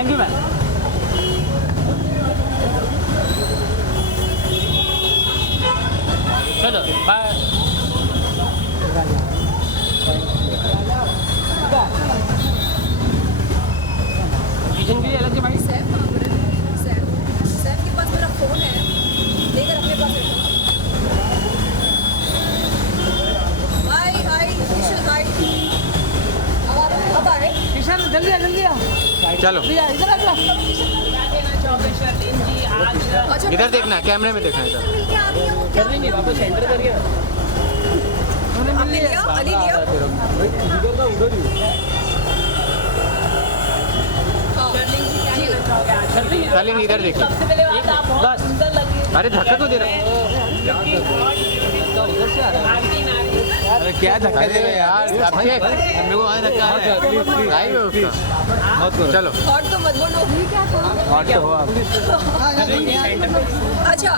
Thank you ma'am. चलो bye. Kitchen के लिए अलग से भाई। सैफ के पास मेरा फ़ोन है, लेकर अपने पास रखो। हाय हाय किशन, हाय। अब आ रहे किशन जल्दी आ। चलो इधर आ। अच्छा, इधर देखना, कैमरे में देखना इधर। मिल के आ गई हूँ क्या? नहीं वापस सेंटर करिए। आपने लिया, अली लिया। सलीम इधर देखिए। बस अरे धक्का क्यों दे रहा है? इधर से आ रहा है। अरे क्या धक्का दे रहे यार? अभिषेक मेरे को वहाँ धक्का है। लाइव है उसका। चलो और तो मत बोलो। क्या करो? और तो हो आप। अच्छा,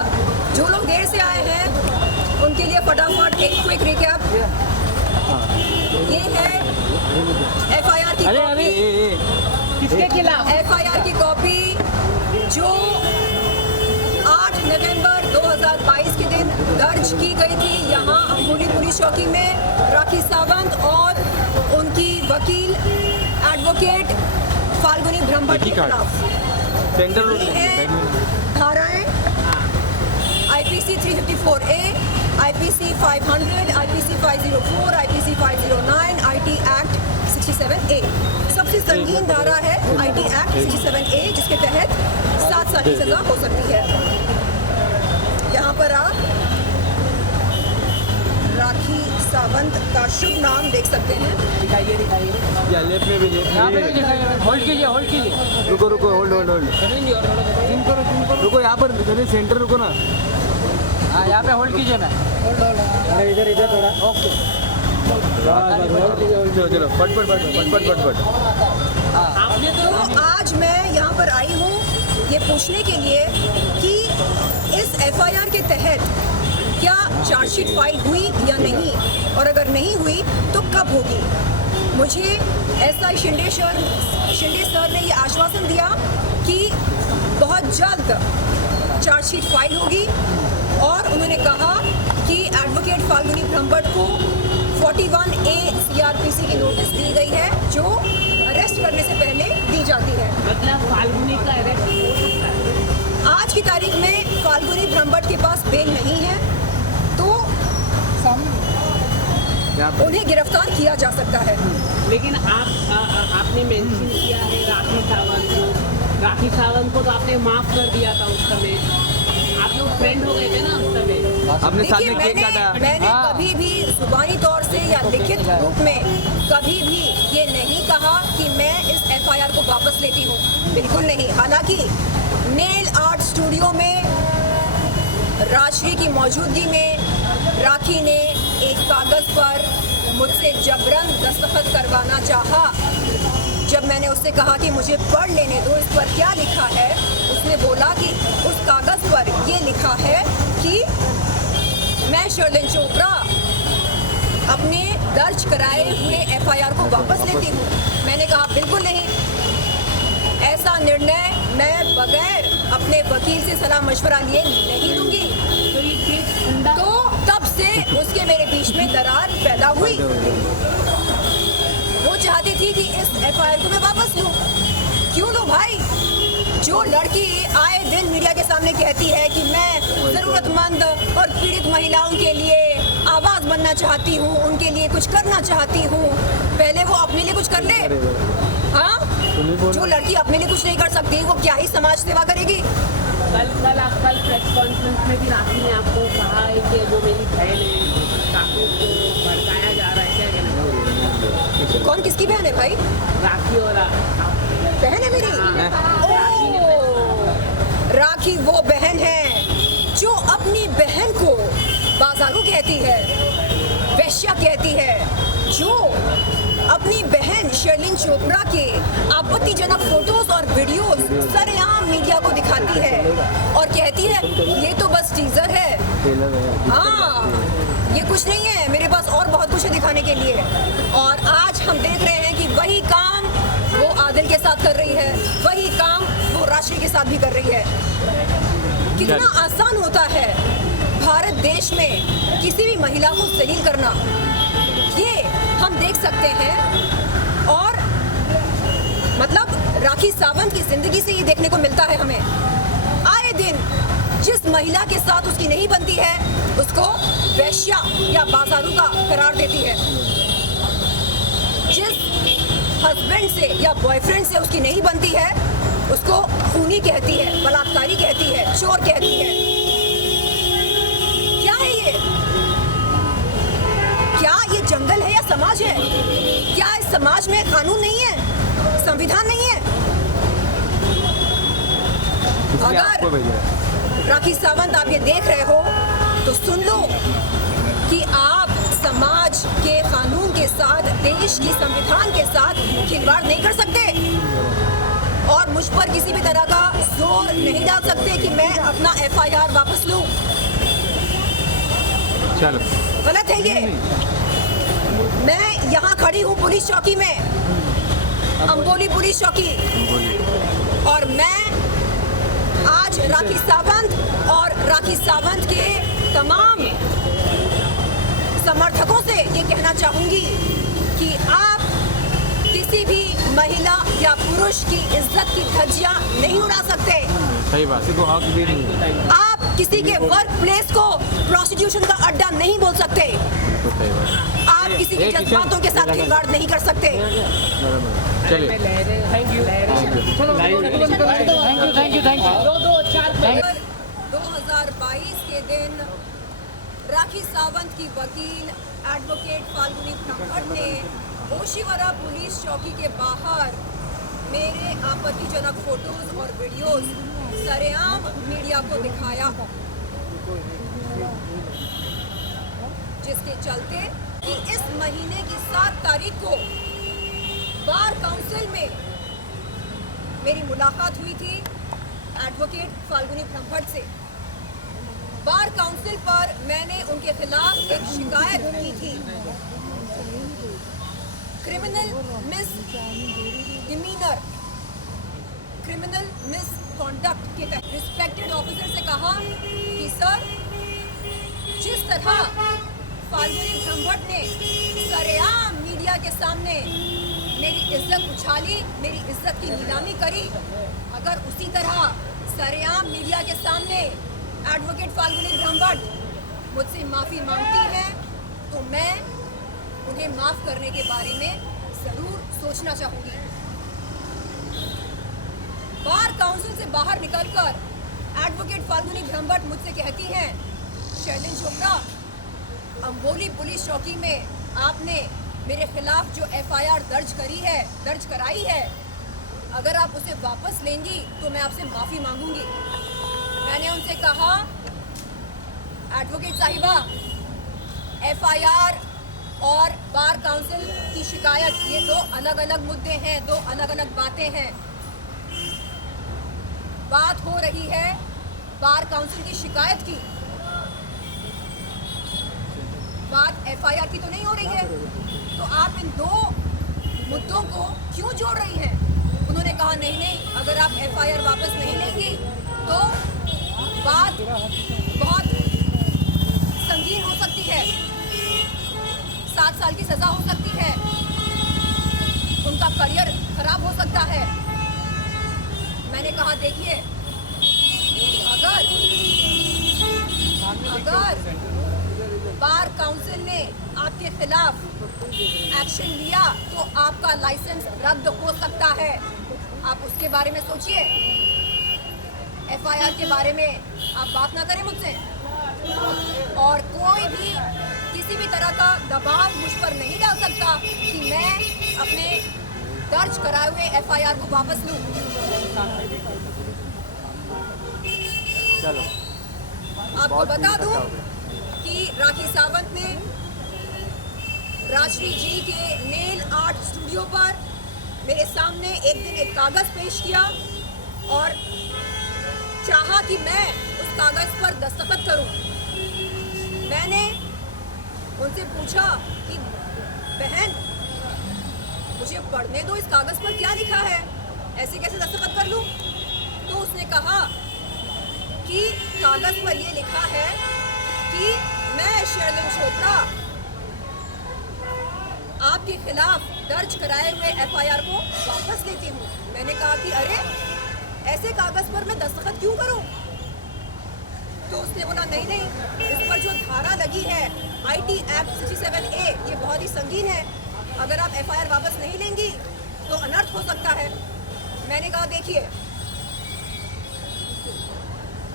जो लोग देर से आए हैं उनके लिए फटाफट एक क्विक रिकैप। ये है एफआईआर की कॉपी। किसके खिलाफ? एफआईआर की कॉपी जो 8 नवंबर 2022 के दिन दर्ज की गई थी यहाँ अम्बोली पुलिस चौकी में राखी सावंत और उनकी वकील एडवोकेट फाल्गुनी ब्रह्मभट्ट के खिलाफ। धाराएं IPC 354A, IPC 500, IPC 504, IPC 509, IT act 67A। सबसे संगीन धारा है आईटी एक्ट 67A, जिसके तहत 7 साल की सजा हो सकती है। यहाँ पर आप राखी सावंत का शुभ नाम देख सकते हैं। दिखाइए। लेफ्ट में भी यहाँ पे भी दिखाइए। होल्ड कीजिए। रुको होल्ड रुको, यहाँ पर सेंटर रुको ना। हाँ यहाँ पे होल्ड कीजिए मैम। अरे इधर थोड़ा। ओके चलो फट। तो आज मैं यहाँ पर आई हूँ ये पूछने के लिए कि इस एफआईआर के तहत क्या चार्जशीट फाइल हुई या नहीं, और अगर नहीं हुई तो कब होगी। मुझे एसआई शिंदे सर ने ये आश्वासन दिया कि बहुत जल्द चार्जशीट फाइल होगी, और उन्होंने कहा कि एडवोकेट फाल्गुनी ब्रह्मभट्ट को 41A CRPC की नोटिस दी गई है, जो अरेस्ट करने से पहले दी जाती है। मतलब फाल्गुनी का अरेस्ट हो सकता है। आज की तारीख में फाल्गुनी ब्रह्मभट्ट के पास बेल नहीं है, तो उन्हें गिरफ्तार किया जा सकता है। लेकिन आपने मेंशन किया है राखी सावंत को तो आपने माफ कर दिया था उस समय। आप लोग फ्रेंड हो गए थे ना उस समय। आपने साथ देखिए, में केक काटा। मैंने कभी भी जुबानी तौर से या लिखित रूप में कभी भी ये नहीं कहा कि मैं इस एफआईआर को वापस लेती हूँ, बिल्कुल नहीं। हालांकि नेल आर्ट स्टूडियो में राजश्री की मौजूदगी में राखी ने एक कागज़ पर मुझसे जबरन दस्तखत करवाना चाहा। जब मैंने उससे कहा कि मुझे पढ़ लेने दो, इस पर क्या लिखा है, उसने बोला कि उस कागज़ पर ये लिखा है कि मैं शर्लिन चोपड़ा अपने दर्ज कराए हुए एफआईआर को वापस लेती हूँ। मैंने कहा बिल्कुल नहीं, ऐसा निर्णय मैं बगैर अपने वकील से सलाह मशवरा लिए नहीं दूंगी। तो तब से उसके मेरे बीच में दरार पैदा हुई। वो चाहती थी कि इस एफआईआर को मैं वापस लूं। क्यों लूं भाई? जो लड़की आए दिन मीडिया के सामने कहती है कि मैं ज़रूरतमंद और पीड़ित महिलाओं के लिए आवाज़ बनना चाहती हूँ, उनके लिए कुछ करना चाहती हूँ, पहले वो अपने लिए कुछ कर ले। हाँ, जो लड़की अपने लिए कुछ नहीं कर सकती वो क्या ही समाज सेवा करेगी। कल प्रेस कॉन्फ्रेंस में भी राखी ने आपको कहा है कि वो मेरी बहन है, काकू को भड़काया जा रहा है, क्या कहना? कौन किसकी बहन है भाई? राखी और बहन है मेरी। राखी वो बहन है जो अपनी बहन को बाजारू कहती है, वेश्या कहती है, जो अपनी बहन शर्लिन चोपड़ा के आपत्तिजनक फोटोज और वीडियोस सरेआम मीडिया को दिखाती है और कहती है ये तो बस टीजर है, हाँ ये कुछ नहीं है, मेरे पास और बहुत कुछ है दिखाने के लिए। और आज हम देख रहे हैं कि वही काम वो आदिल के साथ कर रही है, वही काम वो राशि के साथ भी कर रही है। कितना आसान होता है भारत देश में किसी भी महिला को जलील करना, ये हम देख सकते हैं। और मतलब राखी सावंत की जिंदगी से ये देखने को मिलता है हमें। आए दिन जिस महिला के साथ उसकी नहीं बनती है उसको वैश्या या बाजारू का करार देती है। जिस हस्बैंड से या बॉयफ्रेंड से उसकी नहीं बनती है उसको खूनी कहती है, बलात्कारी कहती है, चोर कहती है। क्या है ये? क्या ये जंगल है या समाज है? क्या इस समाज में कानून नहीं है, संविधान नहीं है? अगर राखी सावंत आप ये देख रहे हो तो सुन लो कि आप समाज के कानून के साथ, देश की संविधान के साथ खिलवाड़ नहीं कर सकते और मुझ पर किसी भी तरह का जोर नहीं डाल सकते कि मैं अपना FIR वापस लूं। चलो, गलत है ये। मैं यहाँ खड़ी हूँ पुलिस चौकी में, अंबोली पुलिस चौकी, और मैं आज राखी सावंत और राखी सावंत के तमाम समर्थकों से ये कहना चाहूंगी कि आप किसी भी महिला या पुरुष की इज्जत की धज्जियां नहीं उड़ा सकते। सही बात, किसी को हक भी नहीं है। आप किसी के वर्क प्लेस को प्रोस्टिट्यूशन का अड्डा नहीं बोल सकते। आप किसी के जज्बातों के साथ खिलवाड़ नहीं कर सकते। चलिए, थैंक यू। 2022 के दिन राखी सावंत की वकील एडवोकेट फाल्गुनी ब्रह्मट ने ओशिवरा पुलिस चौकी के बाहर मेरे आपत्तिजनक फोटोज और वीडियोस सरेआम मीडिया को दिखाया, जिसके चलते कि इस महीने की 7 तारीख को बार काउंसिल में मेरी मुलाकात हुई थी एडवोकेट फाल्गुनी ब्रह्मट से। बार काउंसिल पर मैंने उनके खिलाफ एक शिकायत की थी, क्रिमिनल मिसडिमीनर, क्रिमिनल मिसकॉन्डक्ट के तहत। रिस्पेक्टेड ऑफिसर से कहा कि सर, जिस तरह फाल्गुनी ब्रह्मट ने सरेआम मीडिया के सामने मेरी इज्जत उछाली, मेरी इज्जत की नीलामी करी, अगर उसी तरह सरेआम मीडिया के सामने एडवोकेट फाल्गुनी ब्रह्मट मुझसे माफ़ी मांगती है तो मैं उन्हें माफ़ करने के बारे में ज़रूर सोचना चाहूँगी। बार काउंसिल से बाहर निकलकर एडवोकेट फाल्गुनी ब्रह्मट मुझसे कहती हैं, शैलेंद्र चोपड़ा, अंबोली पुलिस चौकी में आपने मेरे खिलाफ जो FIR दर्ज कराई है, अगर आप उसे वापस लेंगी तो मैं आपसे माफ़ी मांगूंगी। मैंने उनसे कहा, एडवोकेट साहिबा, FIR और बार काउंसिल की शिकायत ये 2 अलग अलग मुद्दे हैं, 2 अलग अलग बातें हैं। बात हो रही है बार काउंसिल की शिकायत की, बात FIR की तो नहीं हो रही है, तो आप इन 2 मुद्दों को क्यों जोड़ रही हैं? उन्होंने कहा नहीं, अगर आप FIR वापस नहीं लेंगी तो बात बहुत संगीन हो सकती है, 7 साल की सजा हो सकती है, उनका करियर खराब हो सकता है। मैंने कहा देखिए, अगर बार काउंसिल ने आपके खिलाफ एक्शन लिया तो आपका लाइसेंस रद्द हो सकता है। आप उसके बारे में सोचिए, FIR के बारे में आप बात ना करें मुझसे, और कोई भी किसी भी तरह का दबाव मुझ पर नहीं डाल सकता कि मैं अपने दर्ज कराए हुए FIR को वापस लूं। चलो, आपको बता दूं कि राखी सावंत ने राजश्री जी के नेल आर्ट स्टूडियो पर मेरे सामने एक दिन एक कागज़ पेश किया और चाहा कि मैं उस कागज़ पर दस्तखत करूं। मैंने उनसे पूछा कि बहन, मुझे पढ़ने दो, इस कागज़ पर क्या लिखा है? ऐसे कैसे दस्तखत कर लूं? तो उसने कहा कि कागज पर ये लिखा है कि मैं शर्लिन चोपड़ा आपके खिलाफ दर्ज कराए हुए एफआईआर को वापस लेती हूँ। मैंने कहा कि अरे ऐसे कागज पर मैं दस्तखत क्यों करूं? तो उसने बोला नहीं नहीं, इस पर जो धारा लगी है IT एक्ट 67A ये बहुत ही संगीन है, अगर आप एफआईआर वापस नहीं लेंगी तो अनर्थ हो सकता है। मैंने कहा देखिए,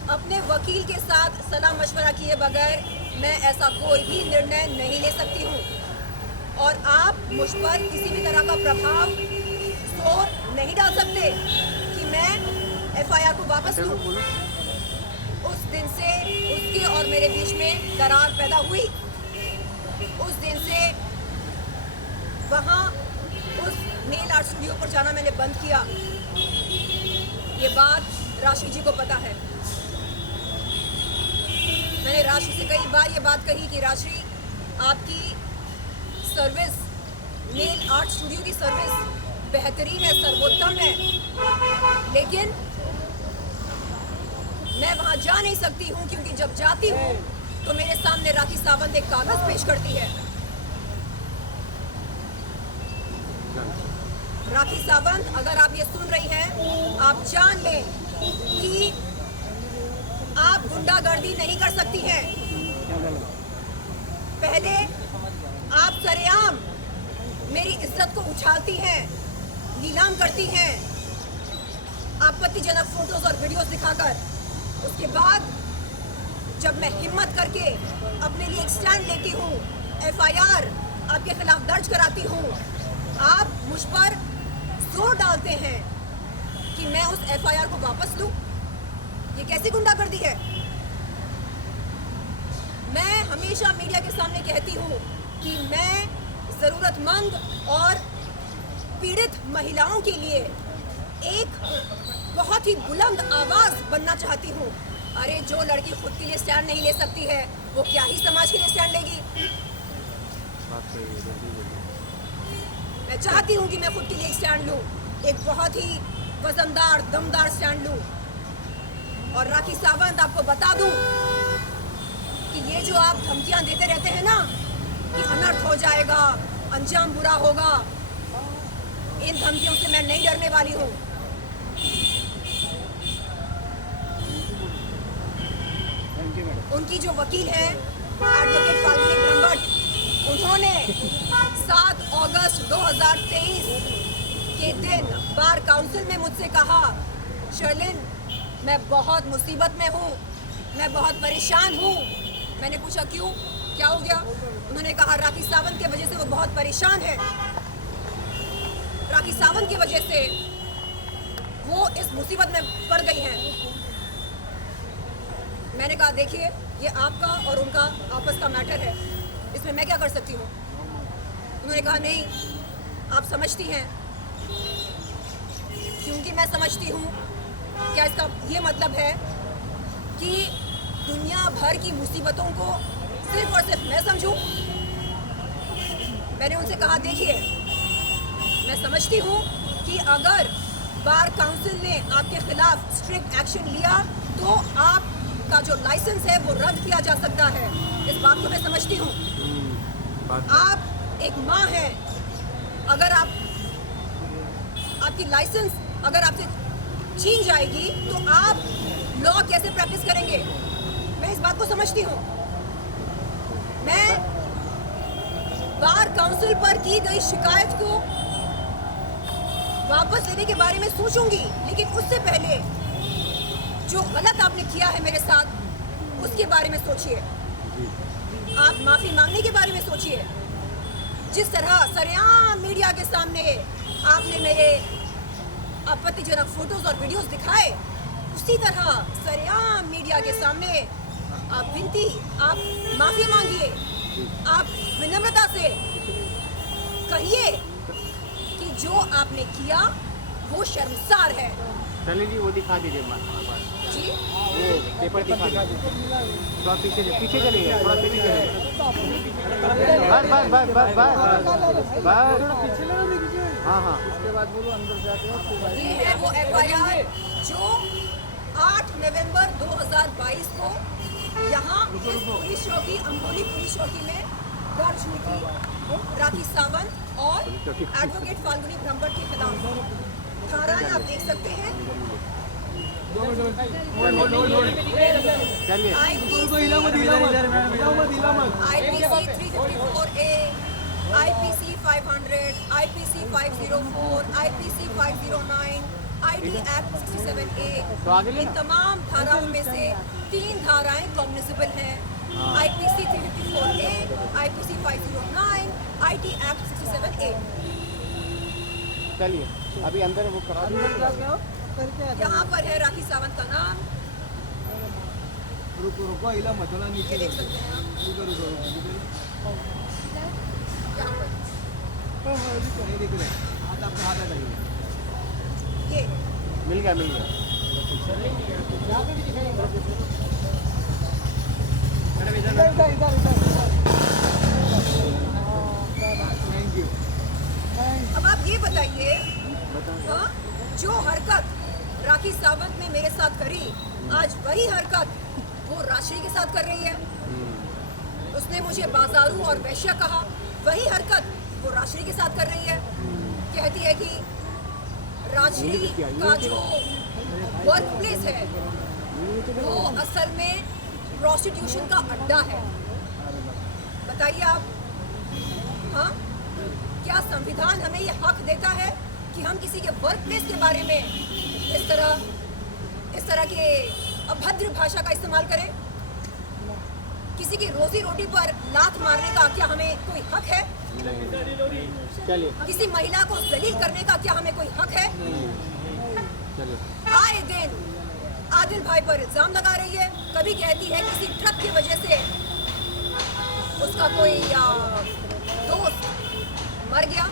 अपने वकील के साथ सलाह मशवरा किए बगैर मैं ऐसा कोई भी निर्णय नहीं ले सकती हूँ और आप मुझ पर किसी भी तरह का प्रभाव जोर नहीं डाल सकते कि मैं एफआईआर को वापस लूँ। उस दिन से उसके और मेरे बीच में दरार पैदा हुई। उस दिन से वहाँ उस नेल आर्ट स्टूडियो पर जाना मैंने बंद किया। ये बात राशि जी को पता है। मैंने राशि से कई बार ये बात कही कि राशि, आपकी सर्विस, नेल आर्ट स्टूडियो की सर्विस बेहतरीन है, सर्वोत्तम है, लेकिन मैं वहाँ जा नहीं सकती हूँ क्योंकि जब जाती हूँ तो मेरे सामने राखी सावंत एक कागज पेश करती है। राखी सावंत, अगर आप ये सुन रही हैं, आप जान लें कि आप गुंडागर्दी नहीं कर सकती हैं। पहले आप सरेआम मेरी इज्जत को उछालती हैं, नीलाम करती हैं, आपत्तिजनक फोटोज और वीडियोस दिखाकर। उसके बाद जब मैं हिम्मत करके अपने लिए एक स्टैंड लेती हूँ, एफआईआर आपके खिलाफ दर्ज कराती हूँ, आप मुझ पर जोर डालते हैं कि मैं उस एफआईआर को वापस लूँ। ये कैसी गुंडागर्दी है? मैं हमेशा मीडिया के सामने कहती हूँ कि मैं ज़रूरतमंद और पीड़ित महिलाओं के लिए एक बहुत ही बुलंद आवाज़ बनना चाहती हूँ। अरे जो लड़की खुद के लिए स्टैंड नहीं ले सकती है, वो क्या ही समाज के लिए स्टैंड लेगी? मैं चाहती हूँ कि मैं खुद के लिए एक स्टैंड लूँ, एक बहुत ही वजनदार, दमदार स्टैंड लूँ। और राखी सावंत, आपको बता दूँ कि ये जो आप धमकियाँ देते रहते हैं ना कि अनर्थ हो जाएगा, अंजाम बुरा होगा, इन धमकियों से मैं नहीं डरने वाली हूँ। उनकी जो वकील है एडवोकेट फाल्गुनी ब्रह्मभट्ट, उन्होंने 7 अगस्त 2023 के दिन बार काउंसिल में मुझसे कहा, शर्लिन मैं बहुत मुसीबत में हूँ, मैं बहुत परेशान हूँ। मैंने पूछा क्यों, क्या हो गया? उन्होंने कहा राखी सावंत की वजह से वो बहुत परेशान है, राखी सावंत की वजह से वो इस मुसीबत में पड़ गई हैं। मैंने कहा देखिए, ये आपका और उनका आपस का मैटर है, इसमें मैं क्या कर सकती हूँ? उन्होंने कहा नहीं, आप समझती हैं। क्योंकि मैं समझती हूँ, क्या इसका ये मतलब है कि दुनिया भर की मुसीबतों को सिर्फ और सिर्फ मैं समझूं? मैंने उनसे कहा देखिए, मैं समझती हूँ कि अगर बार काउंसिल ने आपके खिलाफ स्ट्रिक्ट एक्शन लिया तो आपका जो लाइसेंस है वो रद्द किया जा सकता है। इस बात को मैं समझती हूँ। आप एक माँ हैं, अगर आपकी लाइसेंस अगर आपसे छीन जाएगी तो आप लॉ कैसे प्रैक्टिस करेंगे? मैं इस बात को समझती हूँ। मैं बार काउंसिल पर की गई शिकायत को वापस लेने के बारे में सोचूंगी, लेकिन उससे पहले जो गलत आपने किया है मेरे साथ, उसके बारे में सोचिए। आप माफी मांगने के बारे में सोचिए। जिस तरह सरेआम मीडिया के सामने आपने मेरे आपत्तिजनक फोटोज और वीडियोस दिखाए, उसी तरह सरेआम मीडिया के सामने आप माफी मांगिए। आप विनम्रता से कहिए कि जो आपने किया वो शर्मसार है। चलिए जी वो दिखा दीजिए जी वो पेपर दिखा दीजिए। थोड़ा पीछे चलिए, थोड़ा पीछे चलिए। बस बस बस बस बस बस। हाँ हाँ। ये है वो FIR जो 8 नवंबर 2022 को यहाँ इस पुलिस चौकी अम्बोली पुलिस चौकी में दर्ज हुई थी राखी सावंत और एडवोकेट फाल्गुनी ब्रह्मभट्ट के खिलाफ। धाराएं आप देख सकते हैं। चलिए IPC 354A, IPC 500, IPC 504, IPC 509, IT Act 67A। तो आगे इन तमाम धाराओं में से 3 धाराएं कॉग्निजेबल हैं। IPC 354A, IPC 509, IT Act 67A। चलिए अभी अंदर वो करा दीजिए। यहाँ पर है राखी सावंत का नाम, रुको इला मधुला नीचे ये देख सकते हैं आप। यहाँ पर नहीं दिख रहे हाथ अपने हाथ लगाइए ये मिल गया मिल गया। थैंक यू अब आप ये बताइए, हाँ, जो हरकत राखी सावंत ने मेरे साथ करी, आज वही हरकत वो राशि के साथ कर रही है। उसने मुझे बाजारू और वैश्या कहा, वही हरकत वो राशि के साथ कर रही है। कहती है कि राशि का जो वर्क प्लेस है वो असल में प्रोस्टिट्यूशन का अड्डा है। बताइए आप, हाँ, क्या संविधान हमें ये हक देता है कि हम किसी के वर्क प्लेस के बारे में इस तरह के अभद्र भाषा का इस्तेमाल करें? किसी की रोजी रोटी पर लात मारने का क्या हमें कोई हक है? चलिए किसी महिला को जलील करने का क्या हमें कोई हक है? चलिए। आए दिन आदिल भाई पर इल्जाम लगा रही है। कभी कहती है किसी ट्रक की वजह से उसका कोई दोस्त मर गया,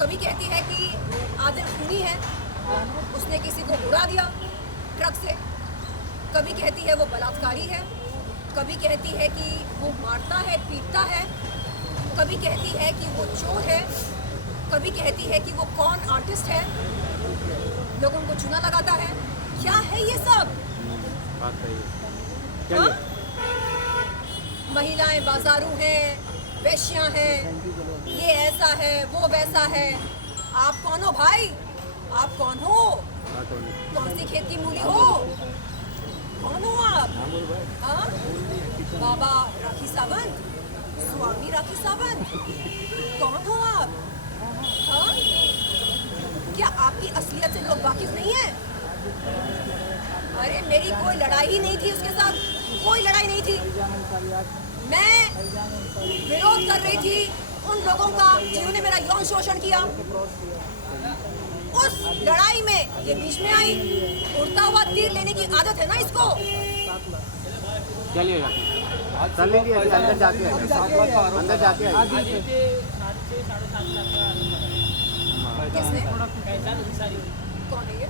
कभी कहती है कि आदिल खूनी है, उसने किसी को उड़ा दिया ट्रक से, कभी कहती है वो बलात्कारी है, कभी कहती है कि वो मारता है पीटता है, कभी कहती है कि वो चोर है, कभी कहती है कि वो कौन आर्टिस्ट है, लोगों को चूना लगाता है। क्या है ये सब? बात सही है। हाँ? चलिए महिलाएं बाजारू हैं, वैश्या हैं, ये ऐसा है वो वैसा है। आप कौन हो भाई? आप कौन हो? बात होनी। कौन सी खेत की मूली हो? कौन हो आप? हाँ? बाबा राखी सावंत, स्वामी राखी सावंत, कौन हो आप? हाँ? क्या आपकी असलियत से लोग वाकिफ नहीं है? अरे मेरी कोई लड़ाई ही नहीं थी उसके साथ, कोई लड़ाई नहीं थी। मैं विरोध कर रही थी उन लोगों का जिन्होंने मेरा यौन शोषण किया। उस लड़ाई में ये बीच में आई। उड़ता हुआ तीर लेने की आदत है ना इसको। चलिए चल लीजिए अभी अंदर जाके आइए। अंदर जाके आइए। किसने? कौन है ये?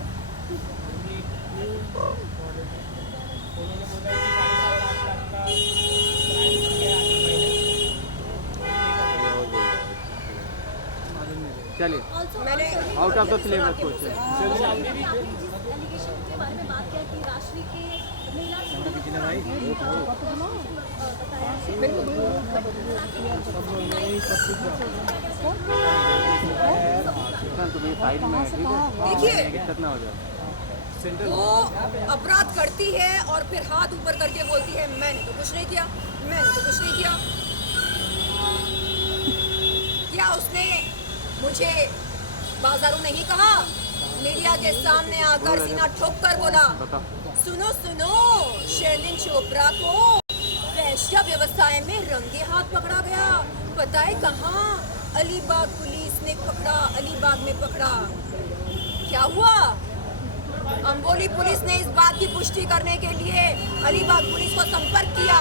चलिए मैंने out of the syllabus question. Allegation के बारे में बात किया कि राशि के महिला तुम्हें साइड में है, ठीक है? देखिए, दिक्कत ना हो जाए। वो अपराध करती है और फिर हाथ ऊपर करके बोलती है मैंने तो कुछ नहीं किया, मैंने तो कुछ नहीं किया। क्या उसने मुझे बाजारू नहीं कहा? मीडिया के सामने आकर सीना ठोक कर बोला, सुनो सुनो, शैलिन चोपड़ा को वैश्या व्यवसाय में रंगे हाथ पकड़ा गया। पता है कहाँ? अलीबाग पुलिस ने पकड़ा, अलीबाग में पकड़ा। क्या हुआ? अम्बोली पुलिस ने इस बात की पुष्टि करने के लिए अलीबाग पुलिस को संपर्क किया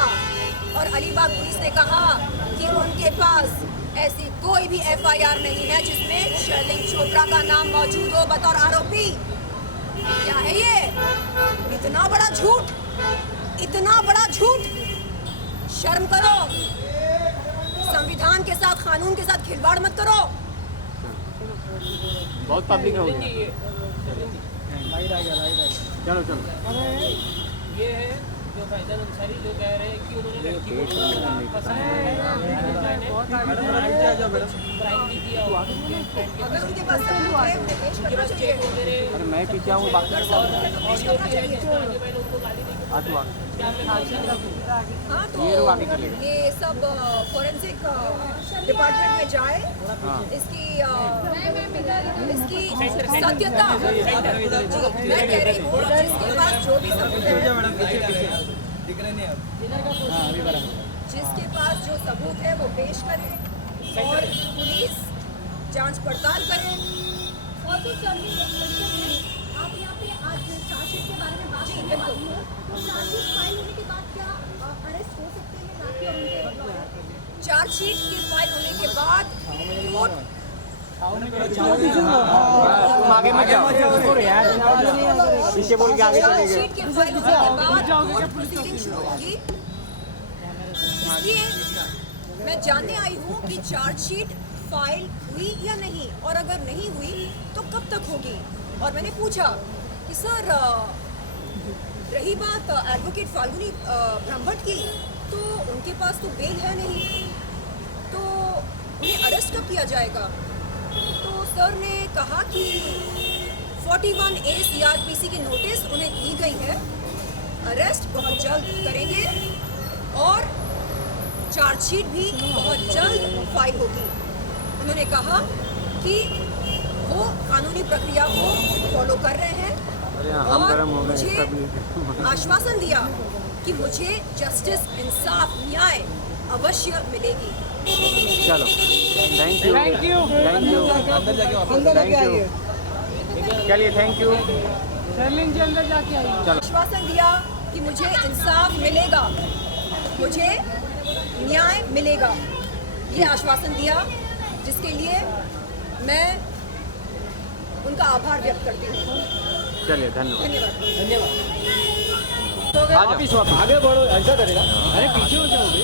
और अलीबाग पुलिस ने कहा कि उनके पास ऐसी कोई भी FIR नहीं है जिसमें शर्लिन चोपड़ा का नाम मौजूद हो बतौर आरोपी। क्या है ये? इतना बड़ा झूठ, इतना बड़ा झूठ! शर्म करो, संविधान के साथ, कानून के साथ खिलवाड़ मत करो। बहुत पब्लिक हो गई। चलो चलो। ये है जो फैजल अंसारी जो कह रहे हैं कि उन्होंने लड़की को पसंद किया हुआ। अगर उनके पास सबूत है, उन्हें पेश करना चाहिए। अरे मैं पीछे हूँ, बाकी अगर सबूत है, तो पेश करना चाहिए। मैंने उनको गाली दी। हाँ, तो ये लोग आगे चलेंगे। ये सब फोरेंसिक डिपार्टमेंट में जाए, इसकी सत्यता, जी मैं कह रही हूँ, जिसके पास जो भी सबूत है, दिख रहे नहीं आप। जिसके पास जो सबूत है वो पेश करे और पुलिस जांच पड़ताल करे। और तो सर ये क्वेश्चन है, आप यहाँ पे आज चार्जशीट के बारे में बात कर रहे हो, तो चार्जशीट फाइल होने के बाद क्या अरेस्ट हो सकते हैं राखी और उनके? चार्जशीट की फाइल होने के बाद कोर्ट, तुम आगे मत जाओ, पीछे बोल के आगे चले गए। चार्जशीट के फाइल होने के बाद कोर्ट प्रोसीडिंग शुरू होगी। इसलिए मैं जानने आई हूँ कि चार्जशीट फाइल हुई या नहीं, और अगर नहीं हुई तो कब तक होगी। और मैंने पूछा कि सर रही बात एडवोकेट फाल्गुनी ब्रह्मभट्ट की, तो उनके पास तो बेल है नहीं, तो उन्हें अरेस्ट कब किया जाएगा? तो सर ने कहा कि 41A CRPC की नोटिस उन्हें दी गई है, अरेस्ट बहुत जल्द करेंगे और चार्जशीट भी बहुत जल्द फाइल होगी। उन्होंने कहा कि वो कानूनी प्रक्रिया को फॉलो कर रहे हैं अरे हम और गरम हो गए मुझे सब। आश्वासन दिया कि मुझे जस्टिस, इंसाफ, न्याय अवश्य मिलेगी। चलो, thank you, thank you, thank you, अंदर जाके वापस थैंक यू। चलिए, थैंक यू। चलो। आश्वासन दिया कि मुझे इंसाफ मिलेगा, मुझे न्याय मिलेगा, ये आश्वासन दिया, जिसके लिए मैं उनका आभार व्यक्त करती हूँ। चलिए, धन्यवाद। धन्यवाद। आगे बढ़ो, ऐसा करेगा। अरे पीछे हो जाओगे।